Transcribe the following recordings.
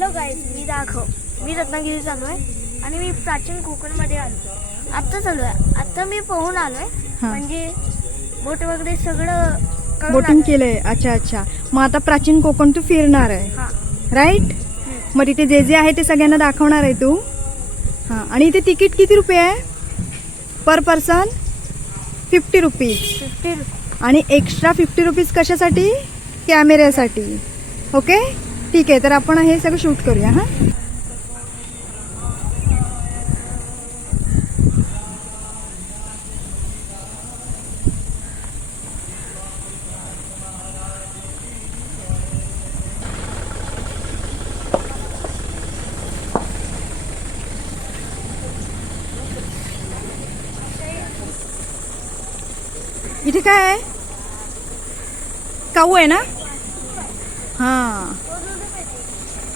Hello guys, मी रत्नागिरी चालू आहे आणि मी प्राचीन कोकणमध्ये आलो. आत्ता चालू आहे. आता मी पोहून आलोय. हा. म्हणजे बोट वगैरे सगळं करून बोटिंग आलोय. केलंय. अच्छा अच्छा. मग आता प्राचीन कोकण तू फिरणार आहे, हा. राईट? मग तिथे जे जे आहे ते सगळ्यांना दाखवणार आहे तू. हा. आणि इथे तिकीट किती रुपये आहे पर पर्सन? 50 रुपीज. 50 आणि एक्स्ट्रा 50 रुपीज कशासाठी? कॅमेऱ्यासाठी. ओके, ठीक आहे. तर आपण हे सगळं शूट करूया. हा. इथे काय आहे? काऊ आहे ना? हा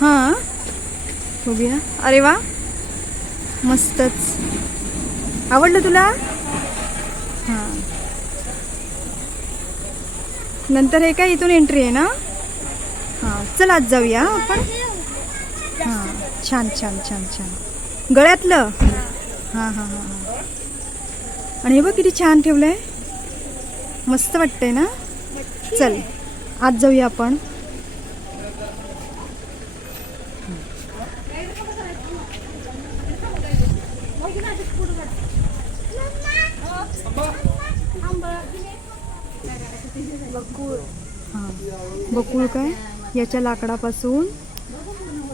हा. बघूया. अरे वा, मस्तच. आवडलं तुला? हा. नंतर हे काय इथून एंट्री आहे ना? हा. चल आज जाऊया आपण. हा. छान छान छान छान. गळ्यातलं? हा हा हा. आणि हे बघ किती छान ठेवलंय. मस्त वाटतंय ना? चल आज जाऊया आपण. बकुळ. हा. बकुळ काय? याच्या लाकडापासून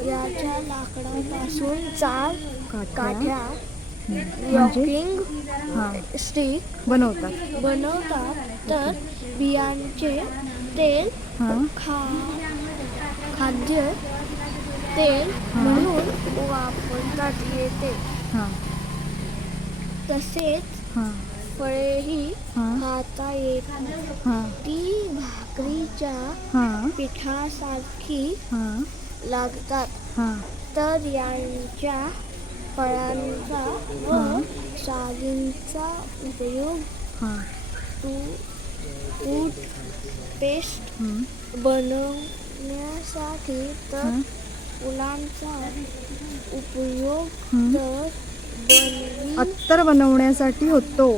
याच्या लाकडापासून चार काठ्या म्हणजे वॉकिंग हा स्टिक बनवतात. बनवतात. तर बियांचे तेल हा खाद्य तेल हा. म्हणून वापरतात येते. हा तसेच हा फळेही हा खाता येतात. हा ती भाकरीच्या हा पिठासारखी हा लागतात. हा तर यांच्या फळांचा व हा. सालींचा उपयोग हा टूथपेस्ट हम्म. बनवण्यासाठी तर हा. फुलांचा उपयोग हम्म. तर बनवी अत्तर बनवण्यासाठी होतो.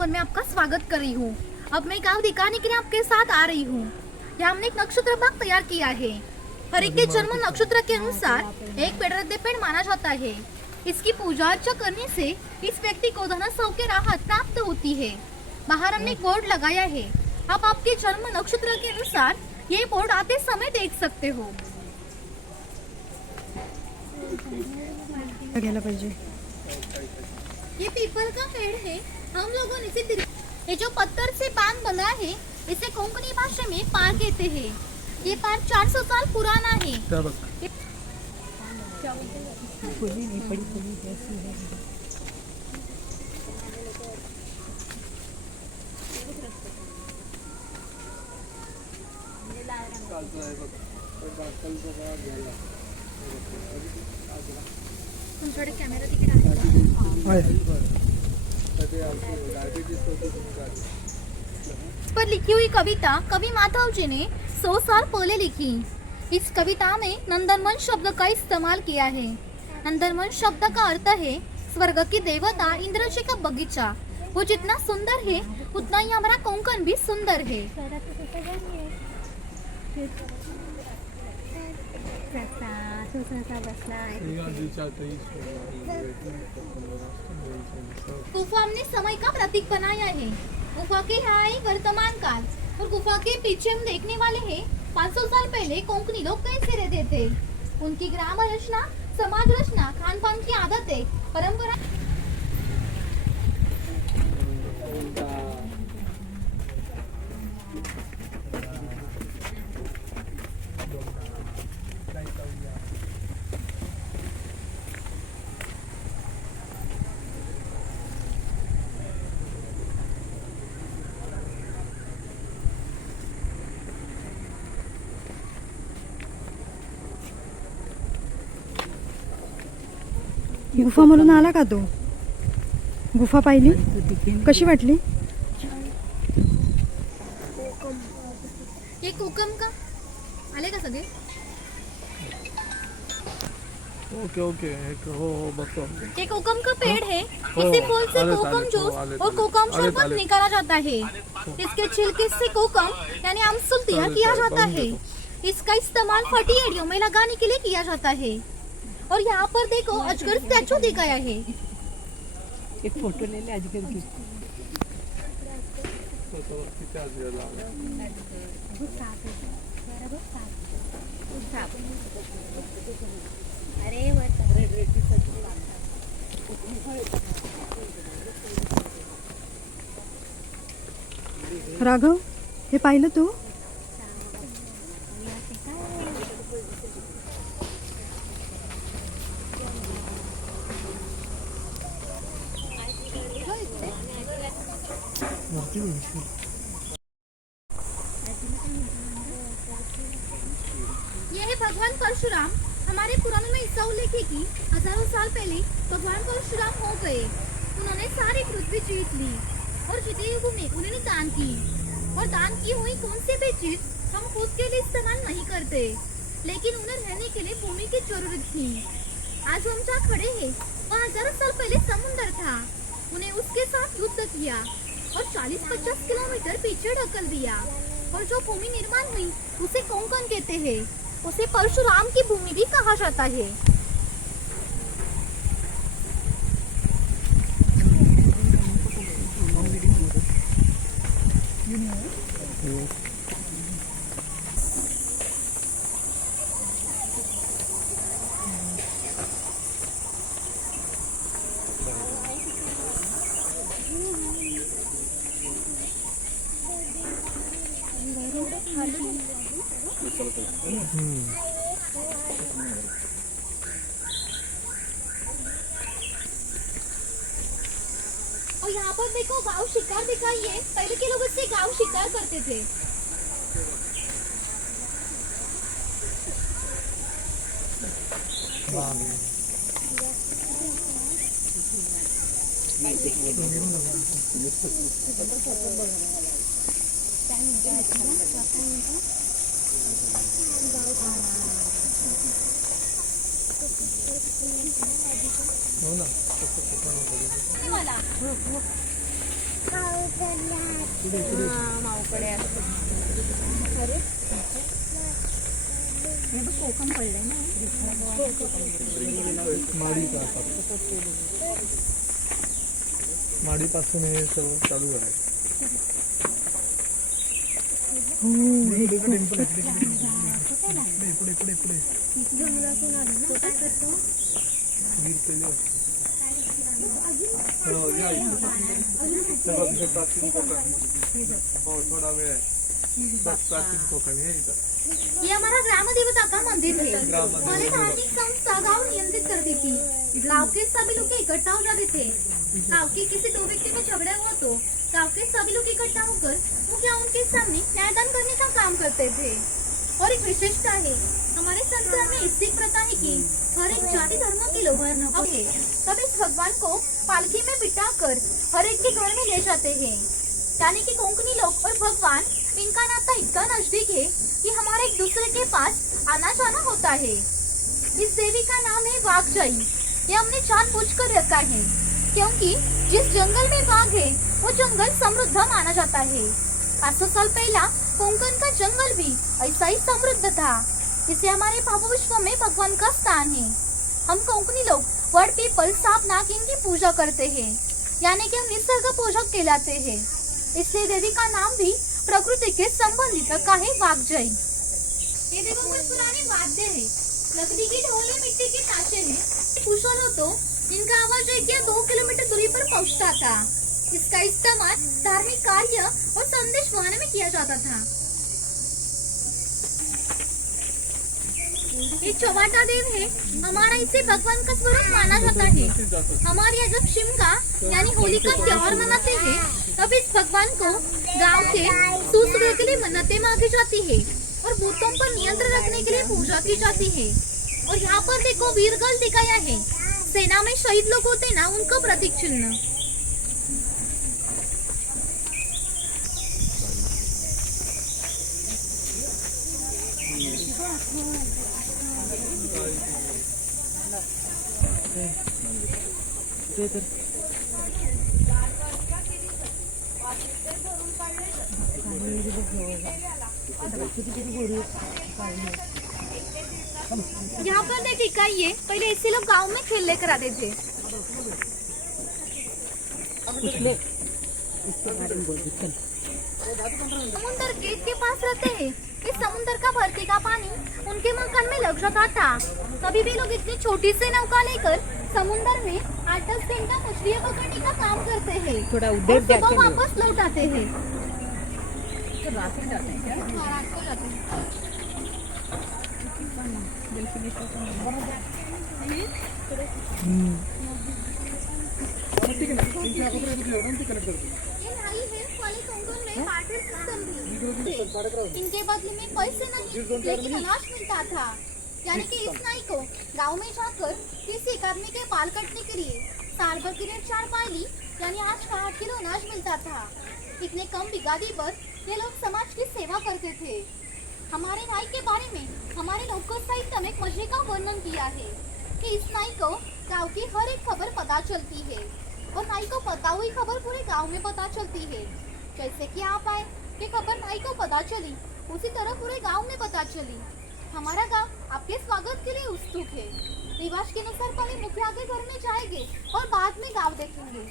और मैं आपका स्वागत कर रही हूँ. अब मैं गांव दिखाने के लिए आपके साथ आ रही हूँ. यहाँ हमने एक नक्षत्र बाग तैयार किया है. हर एक के जन्म नक्षत्र के अनुसार एक पेड़ पेड़ माना जाता है. इसकी पूजा अर्चा करने से इस व्यक्ति को धन सौख्य राहत प्राप्त होती है. बाहर हमने एक बोर्ड लगाया है. आप आपके जन्म नक्षत्र के अनुसार ये बोर्ड आते समय देख सकते हो. घ्यायला पाहिजे. ये पीपल का पेड़ है. हम लोगों ने इसे ये जो पत्थर से बांध बना है इसे कोंकणी भाषा में पार कहते हैं. ये पार 400 साल पुराना है. तुमच्याकडे कॅमेरा तिकडे आहे. पर लिखी हुई कविता कवि माधव जी ने 100 साल पहले लिखी. इस कविता में नंदनवन शब्द का इस्तेमाल किया है. नंदनवन शब्द का अर्थ है स्वर्ग की देवता इंद्र जी का बगीचा. वो जितना सुंदर है उतना ही हमारा कोंकण भी सुंदर है. गुफा हमने समय का प्रतीक बनाया है. गुफा के यहाँ एक वर्तमान काल और गुफा के पीछे हम देखने वाले हैं 500 साल पहले कोंकणी लोग कैसे रहते थे. उनकी ग्राम रचना, समाज रचना, खान पान की आदतें, परंपरा. गुफामधून आला का तो? गुफा पाहिली? कशी वाटली? ये कोकम का आले का सगळे? ओके ओके एक हो बघतो. ये कोकम का पेड़ है। हो, इसी फूल से आले, कोकम आले, जूस हो, आले, और कोकम आले, शरबत आले. निकाला जाता है। इसके छिलके से कोकम यानी अमसुल तैयार आले, किया आले, जाता बंद है। करो. इसका इस्तेमाल फटी एड़ियों में लगाने के लिए किया जाता है। और यहाँ पर देखो अजगर स्टैचू दिखाया है। एक फोटो ले ले अजगर की. किती आज वेळ लागला? राघव, हे पाहिलं तू? मूर्ती बघितली. ये है भगवान परशुराम। हमारे पुराणों में इसका उल्लेख है कि हजारों साल पहले भगवान परशुराम हो गए। उन्होंने सारी पृथ्वी जीत ली और जीती हुई भूमि उन्होंने दान की। और दान की हुई कौन सी भी चीज हम खुद के लिए इस्तेमाल नहीं करते, लेकिन उन्हें रहने के लिए भूमि की जरूरत थी। आज हम जहाँ खड़े हैं वहाँ हजारों साल पहले समुद्र था। उन्हें उसके साथ युद्ध किया और 40-50 किलोमीटर पीछे ढकल दिया। और जो भूमि निर्माण हुई उसे कोंकण कहते हैं। उसे परशुराम की भूमि भी कहा जाता है। और यहाँ पर देखो गांव शिकार दिखाई है। पहले के लोग इससे गांव शिकार करते थे। हो ना. मला कोकम पडलंय ना. माडीपासून हे सर्व चालू आहे. थोडा वेळ आहे. प्राचीन कोकण हे इथं. ये हमारा ग्राम देवता का मंदिर है। पहले धार्मिक संस्था गांव नियंत्रित करती थी। गांव के सभी लोग इकट्ठा हो जाते थे। गांव के किसी दो व्यक्ति में झगड़ा हुआ तो गांव के सभी लोग इकट्ठा होकर मुखिया उनके सामने न्यायदान करने का काम करते थे। और एक विशेषता है, हमारे संस्कार में ऐसी प्रथा है कि हर एक जाति धर्म के लोग तब इस भगवान को पालकी में बिठाकर हर एक के घर में ले जाते हैं। यानी कि कोंकणी लोग और भगवान, इनका नाता इतना नजदीक है कि हमारे एक दूसरे के पास आना जाना होता है। इस देवी का नाम है वाघजाई। ये हमने जानबूझकर रखा है क्योंकि जिस जंगल में बाघ है वो जंगल समृद्ध माना जाता है। 500 साल पहला कोंकण का जंगल भी ऐसा ही समृद्ध था। इसे हमारे भाव विश्व में भगवान का स्थान है। हम कोंकणी लोग वड पीपल, सांप, नाग इनकी पूजा करते हैं, यानी कि हम निसर्ग पूजक कहलाते हैं। इसलिए देवी का नाम भी प्रकृति के संबंधित रखा है वाघजाई। ये देखो कुछ पुराने वाद्य है। लकड़ी की ढोल है, मिट्टी के ताशे हैं। कुशल हो तो इनका आवाज 1 या 2 किलोमीटर दूरी पर पहुंचता था। इसका इस्तेमाल धार्मिक कार्य और संदेश वहन में किया जाता था। ये चौबाटा देव है। हमारा इसे भगवान का स्वरूप माना जाता है। हमारे यहाँ जब शिमगा यानी होली का त्योहार मनाते हैं तब इस भगवान को गांव के सुसुख के लिए मन्नतें मांगी जाती है और भूतों पर नियंत्रण रखने के लिए पूजा की जाती है। और यहाँ पर देखो वीरगल दिखाया है। सेना में शहीद लोग होते ना, उनको प्रतीक चिन्ह। यहाँ पर देख इकाई, पहले ऐसे लोग गांव में खेल लेकर आते थे। समुद्र गेट के पास रहते हैं। इस समुद्र का भरती का पानी उनके मकान में लग जाता था। कभी भी लोग इतनी छोटी सी नौका लेकर समुद्र में 8-10 घंटा मछलियाँ पकड़ने का काम करते हैं। थोड़ा और उधर सुबह वापस लौट आते हैं। रात में जाते हैं क्या? हाँ, रात को जाते हैं। ये ढाई हेल्थ वाले कंगन में पार्टनर सिस्टम भी। इनके बदले में पैसे नहीं लेकिन अनाज मिलता था। यानी कि इस नाई को गांव में जाकर किसी एक आदमी के बाल काटने के लिए साल भर की रेट 4 पाली यानी आज का 8 किलो अनाज मिलता था। इतने कम बिगाड़ी पर ये लोग समाज की सेवा करते थे। हमारे नाई के बारे में हमारे लोक साहित्य में एक मजे का वर्णन किया है कि इस नाई को गांव की हर एक खबर पता चलती है और नाई को पता हुई खबर पूरे गांव में पता चलती है। जैसे कि आप आए कि खबर नाई को पता चली, उसी तरह पूरे गांव में पता चली। हमारा गांव आपके स्वागत के लिए उत्सुक है। रिवाज के अनुसार पहले मुखिया के घर में जाएंगे और बाद में गांव देखेंगे।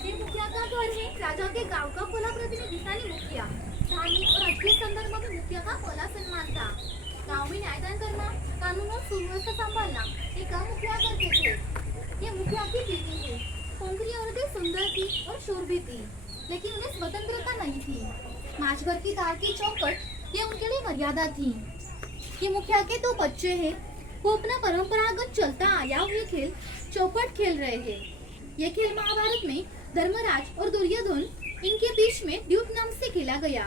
ये मुखिया का घर है। राजा के गांव का पहला प्रतिनिधि मुखिया। धार्मिक और राजकीय संदर्भ में मुखिया का पहला सम्मान था। गांव में न्यायदान करना, कानून और सुव्यवस्था संभालना ये काम मुखिया करते थे। ये मुखिया की बेटी है। कोंकणी औरतें सुंदर थी और शूर भी थी, लेकिन उन्हें स्वतंत्रता नहीं थी। माछघर की तार की चौखट ये उनके लिए मर्यादा थी। ये मुखिया के 2 बच्चे हैं। वो अपना परंपरागत चलता आया हुआ खेल चौपट खेल रहे हैं। ये खेल महाभारत में धर्मराज और दुर्योधन इनके बीच में द्यूत नाम से खेला गया।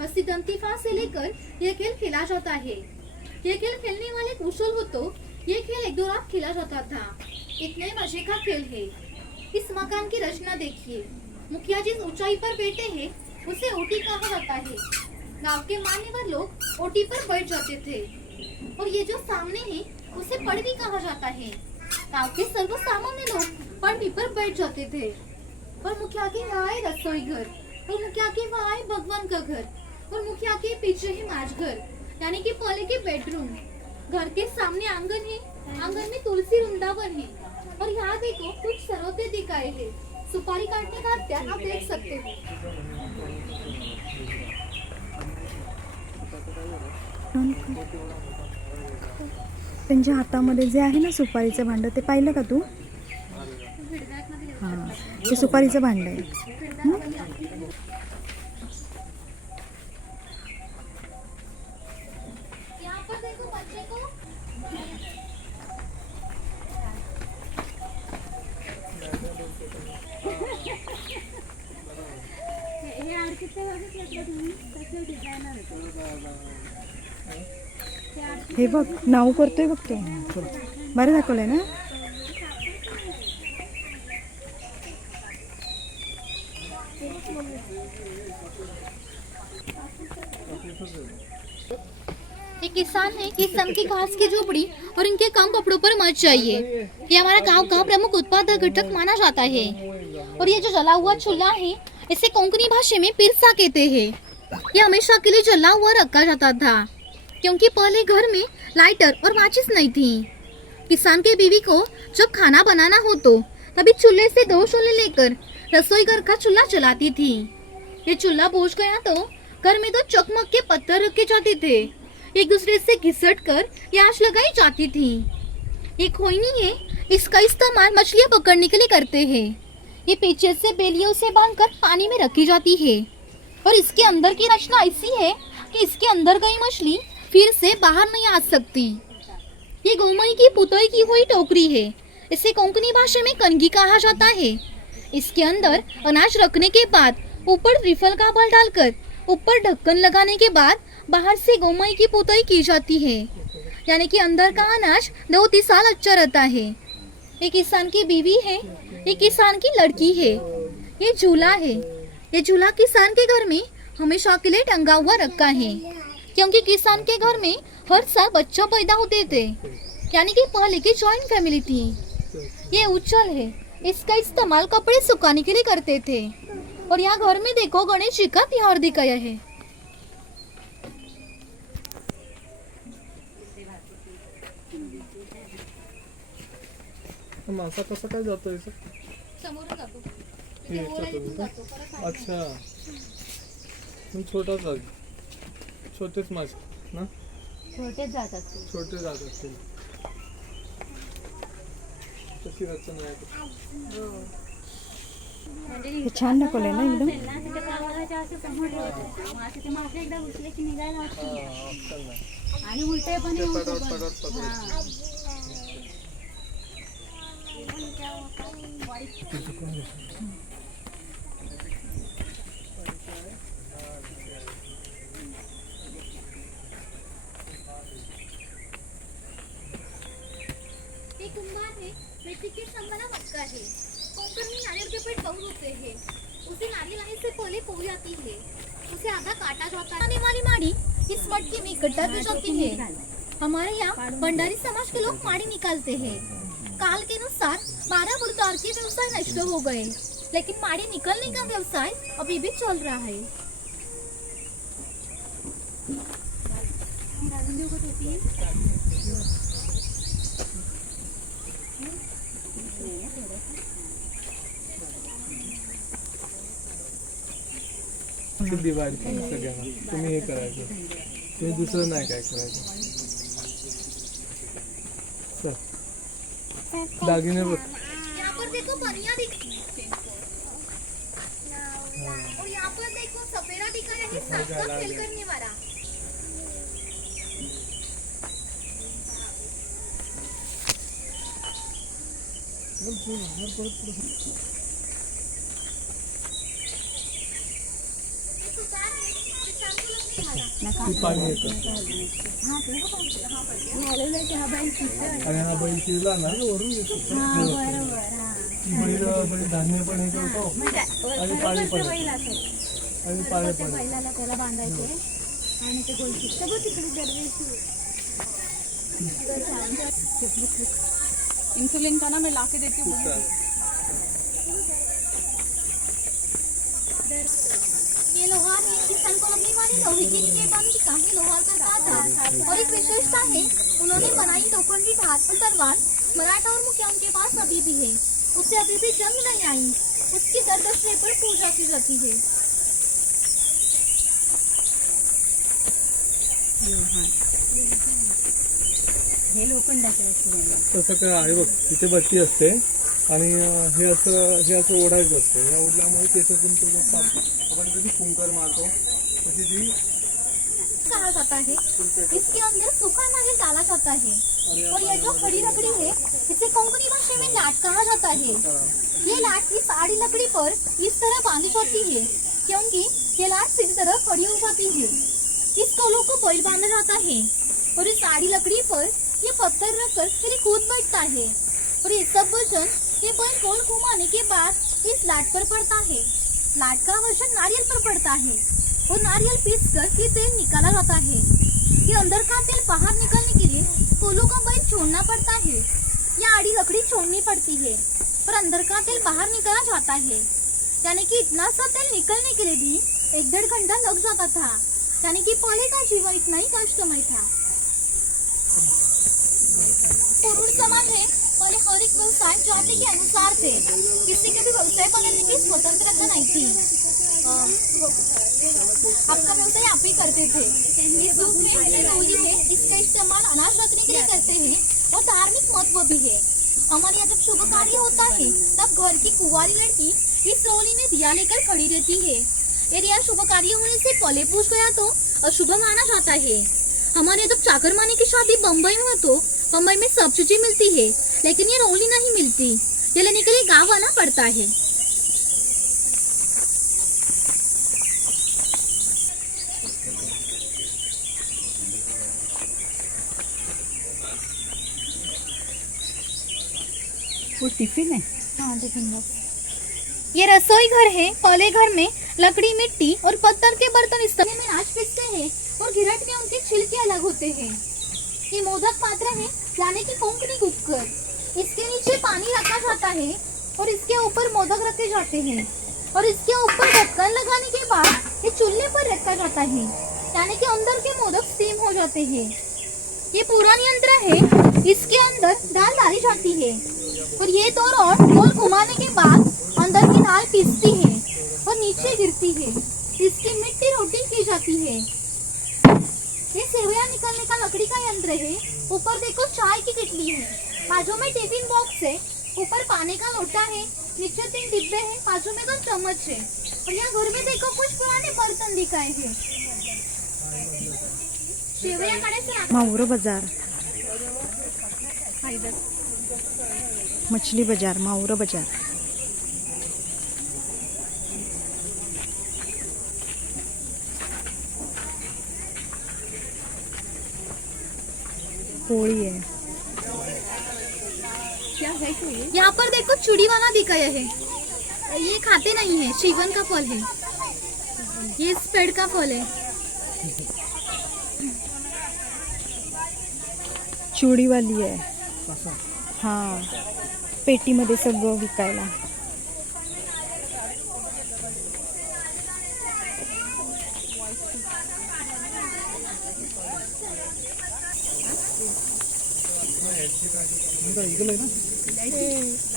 हस्तिदंतिफा से लेकर यह खेल खेला जाता है। यह खेल खेलने वाले कुशल हो तो यह खेल 1-2 रात खेला जाता था। इतने मजे का खेल है। इस मकान की रचना देखिए। मुखिया जिस ऊंचाई पर बैठे हैं उसे ओटी कहा जाता है। गांव के मान्यवर लोग ओटी पर बैठ जाते थे और ये जो सामने है उसे पड़वी कहा जाता है। गांव के सर्वसामान्य लोग पड़वी पर बैठ जाते थे। और मुखिया के वहाँ है रसोई घर और मुखिया के वहाँ है भगवान का घर और मुखिया के पीछे है माछघर यानी कि पहले के बेडरूम। घर के सामने आंगन है। आंगन में तुलसी वृंदावन है और यहाँ देखो कुछ सरोते दिखाए हैं। सुपारी काटने का हत्यार आप देख सकते हो। त्यांच्या हातामध्ये जे आहे ना सुपारीचं भांड ते पाहिलं का तू? हां, ते सुपारीचं भांड आहे. यहाँ पर देखो बच्चे को हे बघ नाव करतोय बघ तो. बरं दाखवलंय ना? ये किसान है। किसान की घास की झोपड़ी और इनके कम कपड़ों पर मच जाइए। ये हमारा गांव का प्रमुख उत्पादक घटक माना जाता है। और ये जो जला हुआ चूल्हा है इसे कोंकणी भाषा में पिरसा कहते हैं। ये हमेशा के लिए जला हुआ रखा जाता था क्योंकि पहले घर में लाइटर और माचिस नहीं थी। किसान के बीवी को जब खाना बनाना हो तो तभी चूल्हे से 2 शोले लेकर रसोई घर का चूल्हा चलाती थी। ये चूल्हा बुझ गया तो घर में 2 चकमक के पत्थर रखे जाते थे। एक दूसरे से घिसट कर ये आग लगाई जाती थी। ये खोइनी है। इसका इस्तेमाल मछलियाँ पकड़ने के लिए करते हैं। ये पीछे से बेलियों से बांधकर पानी में रखी जाती है और इसके अंदर की रचना ऐसी है कि इसके अंदर गई मछली फिर से बाहर नहीं आ सकती। ये गौमई की पुतई की हुई टोकरी है। इसे कोंकणी भाषा में कनगी कहा जाता है। इसके अंदर अनाज रखने के बाद ऊपर रिफल का बल डालकर ऊपर ढक्कन लगाने के बाद बाहर से गौमई की पुतई की जाती है, यानी कि अंदर का अनाज 2-3 साल अच्छा रहता है। ये किसान की बीवी है, ये किसान की लड़की है। ये झूला है, ये झूला किसान के घर में हमेशा के लिए टंगा हुआ रखा है, क्योंकि किसान के घर में हर साल बच्चा पैदा होते थे, यानी कि पहले की जॉइंट फैमिली थी। ये उछल है, इसका इस्तेमाल कपड़े सुखाने के लिए करते थे। और यहाँ घर में देखो गणेश जी का त्योहार दिखाया है। मासा कसा काय जातोय सर? समोर जातो, हे याच्यातून का? अच्छा, पण छोटाच आहे. छोटेच मासे ना, छोटे जातात. छोटे जात असतील. तशी रचना आहे. हे छान दाखवलंय ना एकदम. ऑप्शन नाही. आणि उलटे पण ते पडावट पडायचं. ये कुंभार है, मिट्टी के सम बना मटका है। कोंकण में नारियल के पेड़ बहुत होते हैं। उसे नारियल आने से पहले पो जाती है, उसे आधा काटा जाता है। आने वाली माड़ी इस मटके में इकट्ठा की जाती है। हमारे यहाँ भंडारी समाज के लोग माड़ी निकालते हैं। काल के अनुसार 12 प्रकार के व्यवसाय नष्ट हो गए, लेकिन माड़ी निकलने का व्यवसाय अभी भी चल रहा है। डिवाइड करा सगळ्यांना. तुम्ही हे करायचं, तुम्ही दुसरं नाही काय करायचं. चल दागिने बघ. यहाँ पर देखो बनिया दिख और यहाँ पर देखो सपेरा दिखा है, सांप का खेल करने वाला। ये सुतार है, किसान को लग नहीं वाला। ती पाणी येतं. आणि हा बैल शिरला ना वरून येतो. बैल धान्य पण हे करतो आणि पाणी पण आणि पाणी पण. त्याला बांधायचे आणि ते गोलची सगळं तिकडे दरवेळी इंसुलिन का ना मैं ला के देती हूँ. ये लोहार है, किसान को लगने वाली लोहे की ये बम की काफी लोहार का था। और एक विशेषता है, उन्होंने बनाई लोखंडी धात और तलवार मराठा और मुखिया उनके पास अभी भी है। उससे अभी भी जंग नहीं आई, उसकी दरदशे पर पूजा की जाती है। हे लोखंडाचे असते. तसं काय आहे बघ, तिथे बत्ती असते आणि हे असं ओढायचं असतं. या ओढल्यामुळे त्याच्यातून तो जो आपण कधी फुंकर मारतो तशी ती कहा जाता है, इसके अंदर सूखा नारियल डाला जाता है। और ये जो खड़ी लकड़ी है, इसे कोंकणी भाषा में लाट कहा जाता है। ये लाट इस आड़ी लकड़ी पर इस तरह बांधी जाती है, क्योंकि ये लाट सीधी तरह खड़ी हो जाती है। इस कौलों को बैल बांधा जाता है और इस आड़ी लकड़ी पर ये पत्थर रखकर फिर कूद बैठता है। और ये सब वजन ये बैल गोल घुमाने के बाद इस लाट पर पड़ता है। लाट का वजन नारियल पर पड़ता है और नारियल पीस कर ये तेल निकाला जाता है। ये अंदर का तेल बाहर निकलने के लिए कोलों का बैल छोड़ना पड़ता है या आड़ी लकड़ी छोड़नी पड़ती है, पर अंदर का तेल बाहर निकाला जाता है। यानी कि इतना सा तेल निकलने के लिए भी 1-1.5 घंटा लग जाता था। यानी कि पहले का जीवन इतना ही कष्टमय था। पुरुष समाज है, पहले हर एक व्यवसाय जाति के अनुसार थे, किसी के भी व्यवसाय बनाने की स्वतंत्रता नहीं थी। अपना व्यवसाय आप ही करते थे। इस युग में जो रोली है, इसका इस्तेमाल अनाज रखने के लिए करते हैं और धार्मिक महत्व भी है। हमारे यहाँ जब शुभ कार्य होता है, तब घर की कुंवारी लड़की इस रोली में दिया लेकर खड़ी रहती है। यदि यह शुभ कार्य होने से पहले पूछ गया तो अशुभ माना जाता है। हमारे जब चाकर माने की शादी बम्बई में हो तो मुंबई में सब चीजें मिलती है, लेकिन ये रोली नहीं मिलती। ये लेने के लिए गाँव आना पड़ता है। वो टिफिन है। हाँ, टिफिन बॉक्स। ये रसोई घर है। पहले घर में लकड़ी, मिट्टी और पत्थर के बर्तन इस्तेमाल में अनाज पीसते हैं और घिरट में उनके छिलके अलग होते हैं। ये मोदक पात्र है, यानी कि कोंकणी कुकर। इसके नीचे पानी रखा जाता है और इसके ऊपर मोदक रखे जाते हैं और इसके ऊपर ढक्कन लगाने के बाद ये चूल्हे पर रखा जाता है, यानी कि अंदर के मोदक स्टीम हो जाते हैं। ये पुरानी यंत्र है, इसके अंदर दाल डाली जाती है और ये दो रॉड गोल घुमाने के बाद अंदर की दाल पिसती है और नीचे गिरती है। इसकी मिट्टी रोटी की जाती है। ये सेवैयां निकालने का लकड़ी का यंत्र है। ऊपर देखो चाय की केटली है, बाजू में टिफिन बॉक्स है, ऊपर पानी का लोटा है, नीचे 3 डिब्बे हैं, बाजू में 2 चम्मच है और यहाँ घर में देखो कुछ पुराने बर्तन दिखाए हैं। सेवैयां काढायचं माहुर बाजार, मछली बाजार, माहुर बाजार। पोळी है। यहाँ पर देखो चूड़ी वाला दिखाया है। ये खाते नहीं है, शिवन का फल है। ये पेड़ का फल है। चुडीवाली आहे। हा, पेटीमध्ये सगळं विकायला।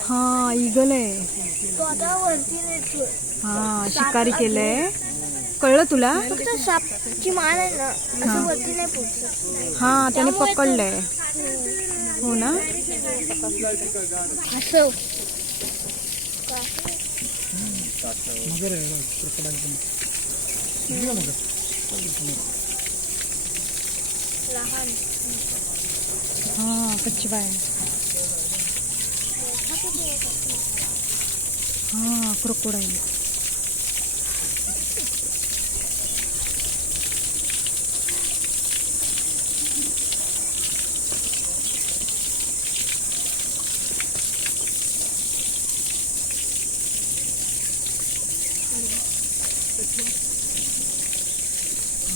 हा, ईगल आहे। तो आता वरती नेतोय। हा, शिकारी केलंय। कळलं तुला? फक्त सापची मान आहे ना, असं वरती नाही पोहोचत। हा, त्याने पकडलंय। हो ना? असं मगर आहे बघ, crocodile पण. किती आहे मगर? लहान हा, कच्ची बाय। हा, क्रोकोडाईल।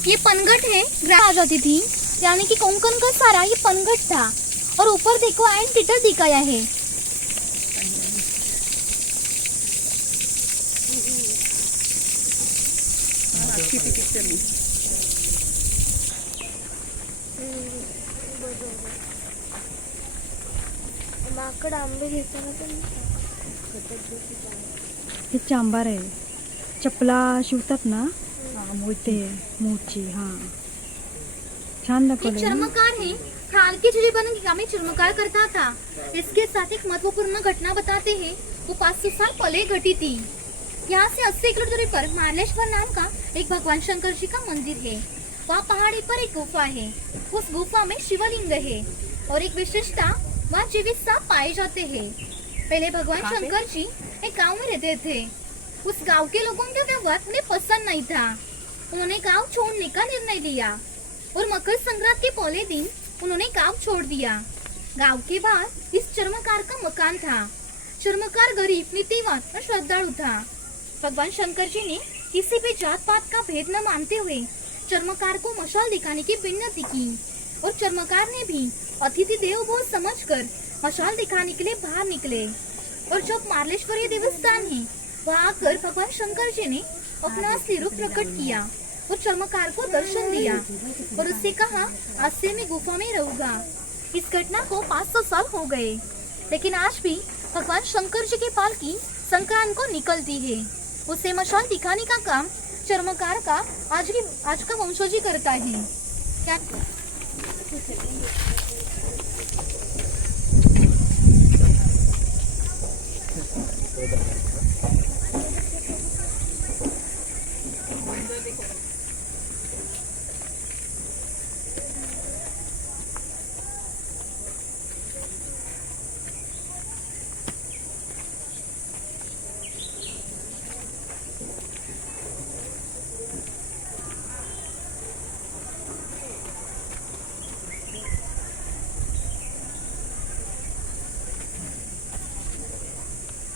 ये पनघट है, ग्राम आ जाती थी, यानी कि कोंकण का सारा ये पनघट था। और ऊपर देखो एंड टिटर दिखाया है। माकड आंबे घेताना पण हे चांबार आहे। चपला शिवतात ना, ते मोची। हा, छान ये दाखवलंय ना? चर्मकार है, खाल की चीजें बनने का काम ये चर्मकार करता था। इसके साथ एक महत्वपूर्ण घटना बताते हैं। वो 500 साल पहले घटी थी। यहाँ से 80 किलोमीटर दूरी पर मार्लेश्वर नाम का एक भगवान शंकर जी का मंदिर है। वहाँ पहाड़ी पर एक गुफा है। उस गुफा में शिवलिंग है और एक विशेषता, वहाँ जीवित सांप पाए जाते हैं। पहले भगवान शंकर जी एक गांव में रहते थे। उस गांव के लोगों के व्यवहार उन्हें पसंद नहीं था। उन्होंने गांव छोड़ने का निर्णय लिया और मकर संक्रांति के पहले दिन उन्होंने गांव छोड़ दिया। गांव के बाहर इस चर्मकार का मकान था। चर्मकार गरीब, नीतिवान और श्रद्धालु था। भगवान शंकर जी ने किसी भी जात पात का भेद न मानते हुए चर्मकार को मशाल दिखाने की विनती की और चर्मकार ने भी अतिथि देव भव समझकर मशाल दिखाने के लिए बाहर निकले। और जब मार्लेश्वरी देवस्थान है, वहाँ आकर भगवान शंकर जी ने अपना असली रूप प्रकट किया और चर्मकार को दर्शन दिया और उससे कहा, आज से मैं गुफा में रहूंगा। इस घटना को 500 साल हो गए, लेकिन आज भी भगवान शंकर जी की पालकी संक्रांत को निकलती है। उसे मशाल दिखाने का काम चर्मकार का आज का वंशज ही करता है। क्या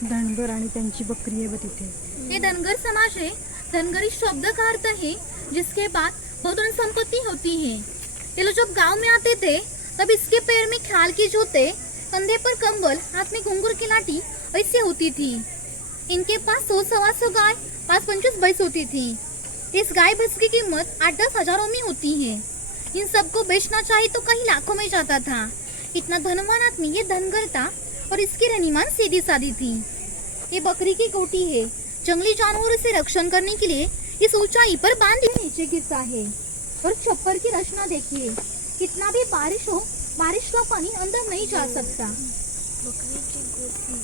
धनगर आणि त्यांची बकरी आहे बघ तिथे. ये धनगर समाज है। धनगरी शब्द का अर्थ है जिसके बाद बहुधन संपत्ति होती है। ये लोग जब गांव में आते थे तब इसके पैर में खाल के जूते, कंधे पर कंबल, हाथ में घुंघरू की लाठी ऐसी होती थी। इनके पास 100-125 गाय, 5-25 भैंस होती थी। इस गाय भैंस की कीमत 8-10 हजारों में होती है। इन सबको बेचना चाहे तो कहीं लाखों में जाता था। इतना धनवान आदमी ये धनगर था और इसकी रहनीमान सीधी सादी थी। ये बकरी की गोटी है। जंगली जानवरों से रक्षण करने के लिए इस ऊंचाई पर बांध नीचे गिरता है। और छप्पर की रचना देखिए, कितना भी बारिश हो, बारिश का पानी अंदर नहीं जा सकता। बकरीची गोटी.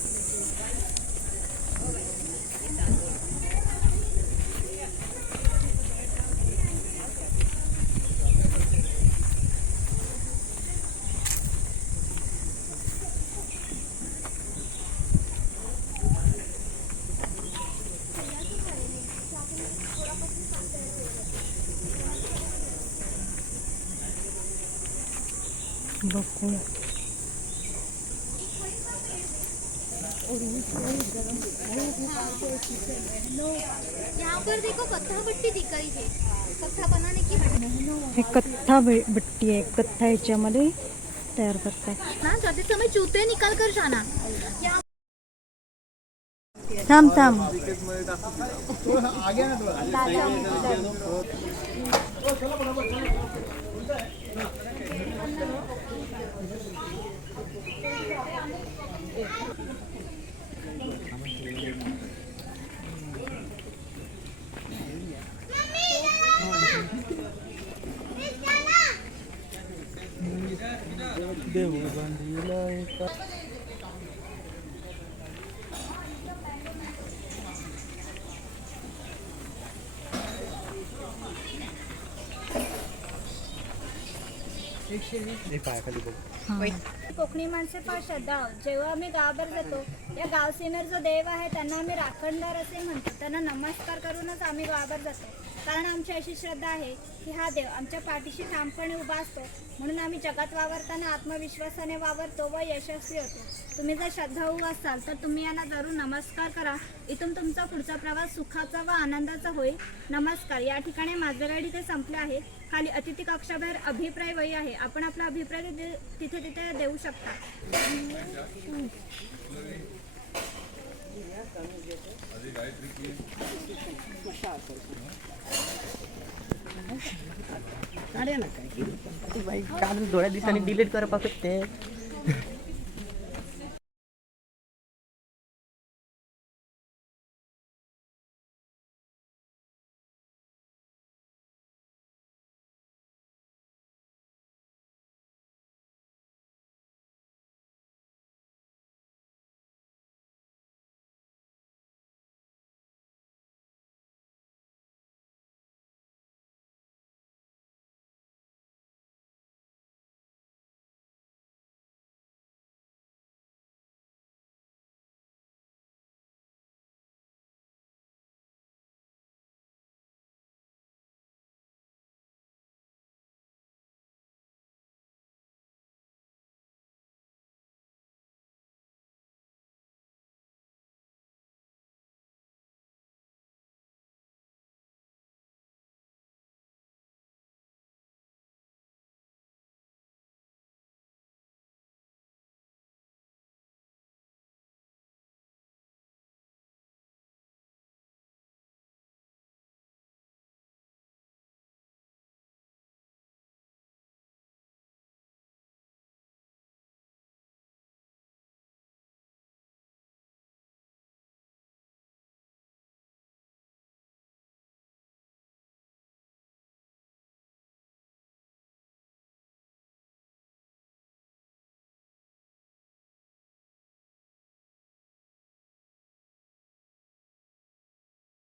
बकुळ. यहाँ पर देखो कत्था भट्टी दिखाई है। कत्था बनाने की भट्टी। हे कत्था भट्टी आहे. कत्था याच्यामध्ये तयार करतात. ना जाते समय जूते निकाल कर जाना। यहाँ थांब थांब. देऊ बांधीला एका कोकणी माणसे फार श्रद्धा आहोत. जेव्हा आम्ही गावावर जातो, या गावसीमेवर जो देव आहे त्यांना आम्ही राखणदार असे म्हणतो. त्यांना नमस्कार करूनच आम्ही गावावर जातो. कारण आमची अशी श्रद्धा आहे की हा देव आमच्या पाठीशी ठामपणे उभा असतो. म्हणून आम्ही जगात वावरताना आत्मविश्वासाने वावरतो व यशस्वी होतो. तुम्ही जर श्रद्धाळू असाल तर तुम्ही यांना जरूर नमस्कार करा. इथून तुमचा पुढचा प्रवास सुखाचा व आनंदाचा होईल. नमस्कार. या ठिकाणी माझं गाडी ते संपले आहे. खाली अतिथी कक्षाबाहेर अभिप्राय वही आहे. आपण आपला अभिप्राय तिथे देऊ शकता. काढे ना काय बाई काढून थोड्या दिवसांनी डिलीट करा पाहत ते